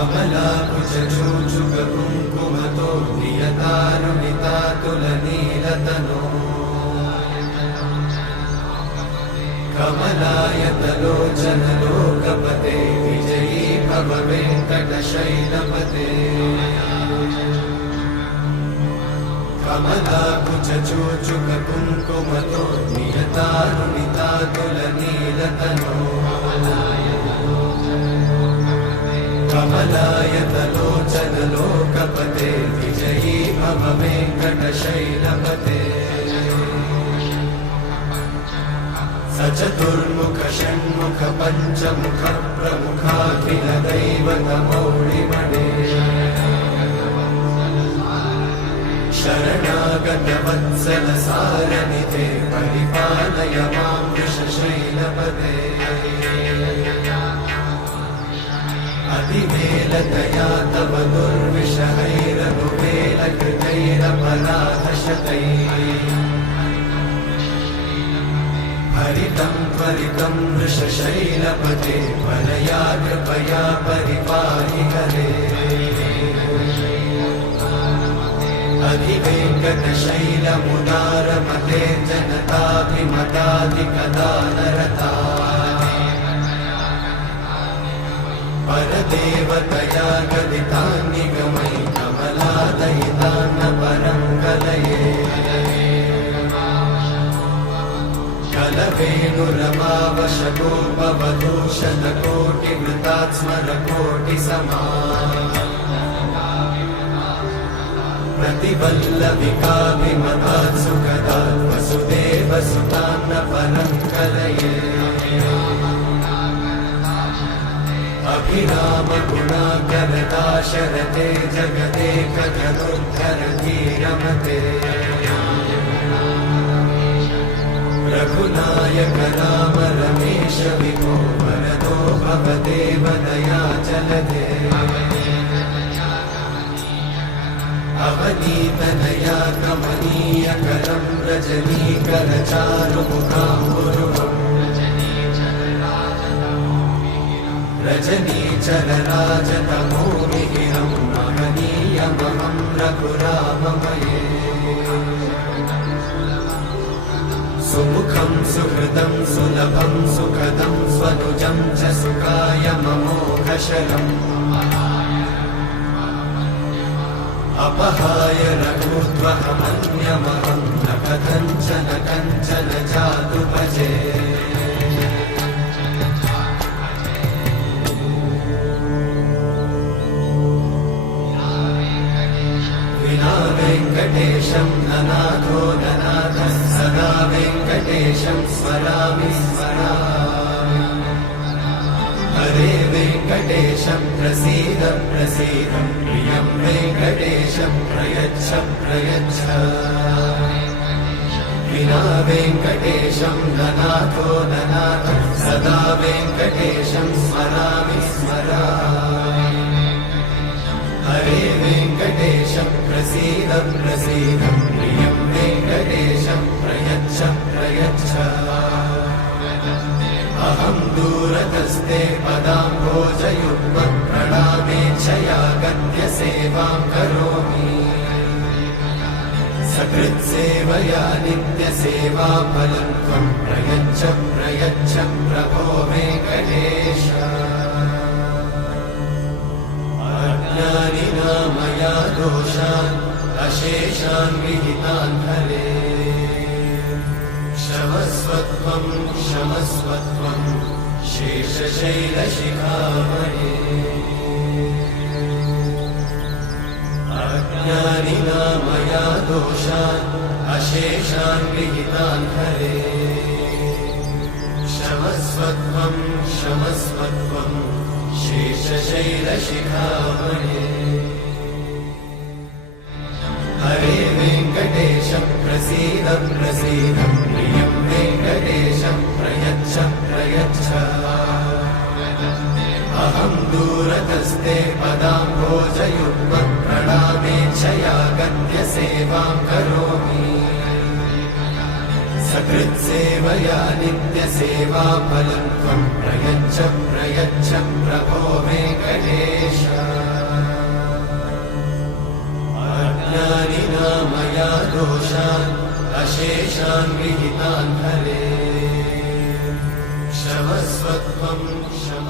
कमलाकुचूचुककुङ्कुमतो नियतानुनितातुलनीलतनो कमलायतलोचनलोकपते विजयी भव वेङ्कटशैलपते कमलाकुचूचुककुङ्कुमतो नियतानुनितातुलनीलतनो कमलायतलोचनलोकपते विजयी भव वेङ्कटशैलपते सचतुर्मुख षण्मुख पञ्चमुख प्रमुखाखिलदैवतमौलिमणे शरणागतवत्सलसारनिधे परिपालय मां वृषशैलपते अतिवेलतया तव दुर्विषहैरनुवेलकृतैरपराधशतैः हरितं त्वरितं वृषशैलपते परया कृपया परिपाहि हरे अधिवेङ्कटशैलमुदारमते जनताभिमताधिकदानरता परदेवतया गदितान्निगमै कमलादयितान्न परं कलये कलवेणुरमावशतोपवधूशतकोटिवृतात् स्मरकोटिसमा प्रतिवल्लविकाभिमतात् सुखदात् वसुदेवसुतान्न परं कलये अभिरामगुणाकरदाशरथे जगदेकजनोद्धरधीरमते रघुनायक राम रमेश विभो वरदो भवदेव दयाचलधे अवनीतनया कमनीयकरं रजनीकरचारुमुखाम्बुरुहम् रजनीचरराजतमोमिहिरं महनीयमहं रघुराममये सुमुखं सुहृदं सुलभं सुखदं स्वनुजं च सुखाय ममोघशरम् अपहाय रघुत्वहमन्यमहं न कथञ्चन कञ्चन जातु भजे विना वेङ्कटेशं ननाथो ननाथः सदा वेङ्कटेशं स्मरामि स्मरामि हरे वेङ्कटेशं प्रसीद प्रसीद प्रियं वेङ्कटेशं प्रयच्छ प्रयच्छ विना वेङ्कटेशं ननाथो ननाथः सदा वेङ्कटेशं स्मरामि स्मरामि हरे वेङ्कटेशं प्रसीद प्रसीद प्रियं वेङ्कटेशं प्रयच्छ प्रयच्छ अहं दूरतस्ते पदाम्भोजयुग्मं प्रणामेच्छया गद्य सेवां करोमि सकृत्सेवया नित्यसेवाफलं त्वं प्रयच्छ प्रयच्छ प्रभो वेङ्कटेश अज्ञानिना मया दोषान् अशेषान् विहितान् हरे क्षमस्वत्वं क्षमस्वत्वं शेषशैलशिखामणे अज्ञानिना मया दोषान् अशेषान् विहितान् हरे क्षमस्वत्वं क्षमस्वत्वं शेषशैलशिखामणे हरे वेङ्कटेशं प्रसीद प्रसीद प्रियं वेङ्कटेशं प्रयच्छ प्रयच्छ अहं दूरतस्ते पदाम्भोजयुग्मं प्रणामेच्छया गद्य सेवां करोमि सकृत्सेवया नित्यसेवाफलं त्वं प्रयच्छ प्रयच्छ प्रभो वेङ्कटेश अज्ञानिना मया दोषान् अशेषान् विहितान् हरे क्षमस्व त्वं क्षम